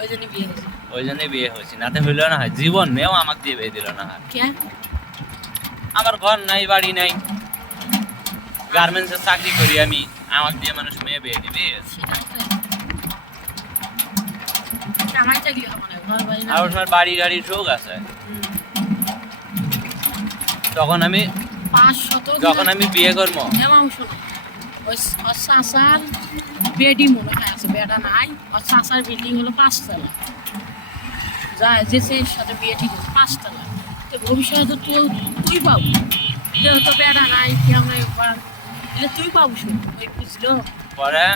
ওই জন্য বিয়ে হয়েছি, নাতে হইল না হয় জীবন নেও আমাকে দিয়ে বিয়ে দিল না হয়। আমার ঘর নাই বাড়ি নাই, গার্মেন্টসে চাকরি করি আমি, আমাকে দিয়ে মানুষ মেয়ে বিয়ে দিবে? আর তোমার বাড়ি গাড়ি শোক আছে। তখন আমি বিয়ে করবো বেডি মনে হয় আছে, বেটা নাই। ওর চাচার বিল্ডিং হলো 5 তলা, যায় যে সাথে বিয়ে ঠিক আছে 5 তলা। তো ভবিষ্যতে তো তুই পাবো, তো বেটা নাই কেমন এটা তুই পাবো শুধু ওই বুঝলো। পরে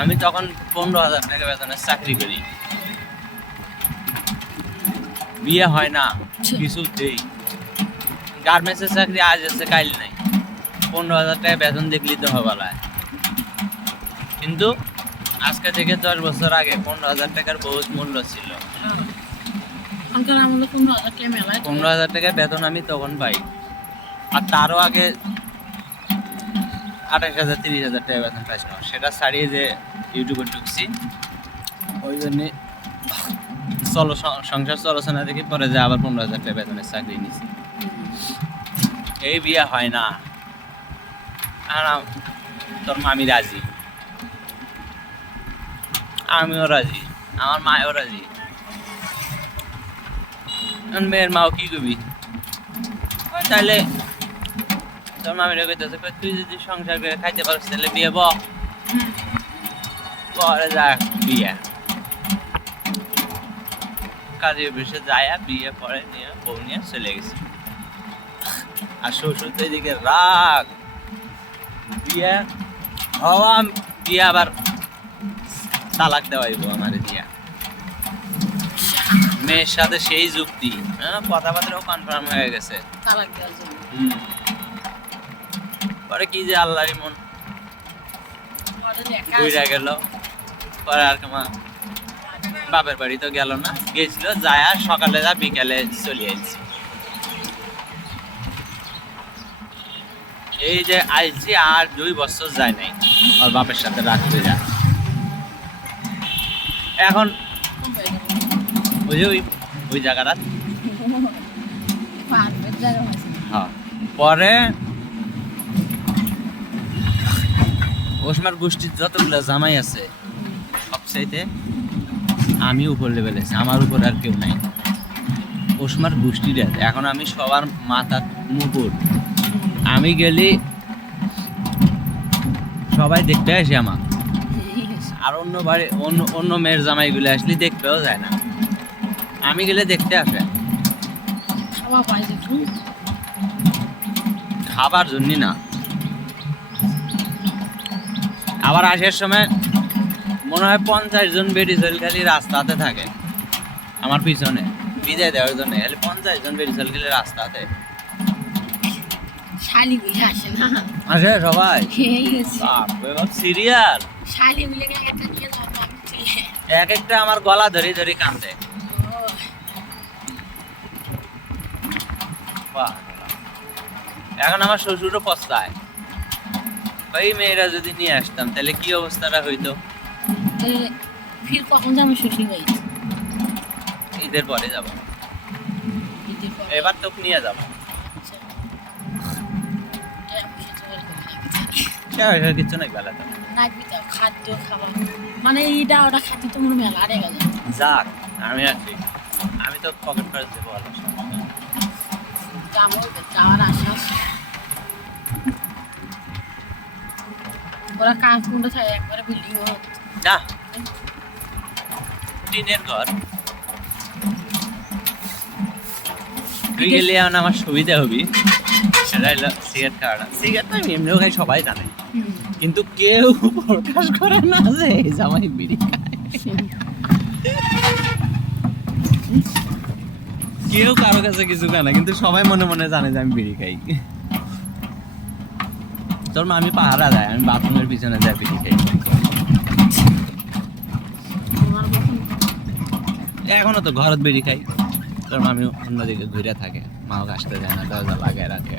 আমি তখন 15,000 টাকা বেতনের চাকরি করি, বিয়ে হয় না কিছুতেই। গার্মেন্টসের চাকরি আজ আছে কাল নাই, 15,000 টাকা বেতন দেখলি তো হবালায়। কিন্তু আজকে থেকে 10 বছর আগে 15,000 টাকার বহুত মূল্য ছিল। 15,000 টাকা বেতন আমি তখন পাই, আর তারও আগে 28,000 30,000 টাকা বেতন পাইছিলাম। সেটা ছাড়িয়ে যে ইউটিউবে ঢুকছি, ওই জন্যে সংসার চলছে না দেখি পরে যে আবার 15,000 টাকা বেতনের চাকরি নিছি। এই বিয়ে হয় না। আর তোর মামি রাজি, আমিও রাজি, আমার মায়ও রাজি। মেয়ের মাও কি করবি, তাহলে তোর মামিরা কইতেছে তুই যদি সংসার করে খাইতে পারিস তাহলে বিয়ে পরে যাক বিয়ে। কাজে অফিসে যায় বিয়ে পরে নিয়ে বউ নিয়ে চলে গেছি। আর শ্বশুর তো এদিকে রাগ, বিয়ে হওয়া বিয়ে আবার তালাক দেওয়াইব আমার দিয়া। মেয়ের সাথে সেই যুক্তি, হ্যাঁ কথাবার্তাও কনফার্ম হয়ে গেছে। পরে কি যে আল্লাহরই মন ঘুরে গেল। পরে আর বাপের বাড়ি তো গেল না, গেছিল যায় সকালে যা বিকালে চলে আসছি। এই যে আইছি আর 2 বছর যায় নাই ওর বাপের সাথে রাখতে যা। এখন ওই যে ওই জায়গাটা হ্যাঁ। পরে ওসমার গোষ্ঠীর যতগুলো জামাই আছে সবচাইতে আমি উপর লেভেলে, আমার উপর আর কেউ নাই। ওসমার গোষ্ঠীর এখন আমি সবার মাথার মুকুট। আমি গেলি সবাই দেখতে আসে আমার, আর অন্য বাড়ি অন্য মেয়ের জামাইগুলো আসলে দেখতেও যায় না, আমি গেলে দেখতে আসে। খাবার জন্য না, আবার আসার সময় মনে হয় 50 জন বেটি ছেলে খালি রাস্তাতে থাকে আমার পিছনে বিদায় দেওয়ার জন্য। 50 জন বেটি ছেলে খালি রাস্তাতে আসে সবাই। সিরিয়াল এক একটা আমার গলা ধরে ধরে কাঁদে। এখন আমার শ্বশুরও পস্তায়, ওই মেয়েরা যদি নিয়ে আসতাম তাহলে কি অবস্থাটা হইতো। ঈদের পরে যাব, এবার তোকে নিয়ে যাবো। কিছু নাই বেলা খাদ্য খাবার মানে এইটা ওটা খাদ্য তো মনে মেলা রে গেল। যাক আমি আছি, আমি তো পকেট খরচ দেবো। যাওয়ার আশা ওরা কাজ কোনটা চাই একবারে বিল্ডিং না টিনের ঘর। তুই গেলে এখন আমার সুবিধা হবি, সেটা হলো সিগারেট খাওয়াটা। সিগারেট তো এমনিও খাই, সবাই জানে, কিন্তু কেউ প্রকাশ করে না যে এই জামাই বিড়ি খায়। কেউ কারো কাছে কিছু খায় না, কিন্তু সবাই মনে মনে জানে যে আমি বিড়ি খাই। তোর মা আমি পাহারা দেয়, আমি বাথরুমের পিছনে যাই বিড়ি খাই। এখনো তো ঘরত বিড়ি খাই, তোর মামি অন্যদিকে ঘুরে থাকে, মাও আসতে যায় না, দরজা লাগায় রাখে।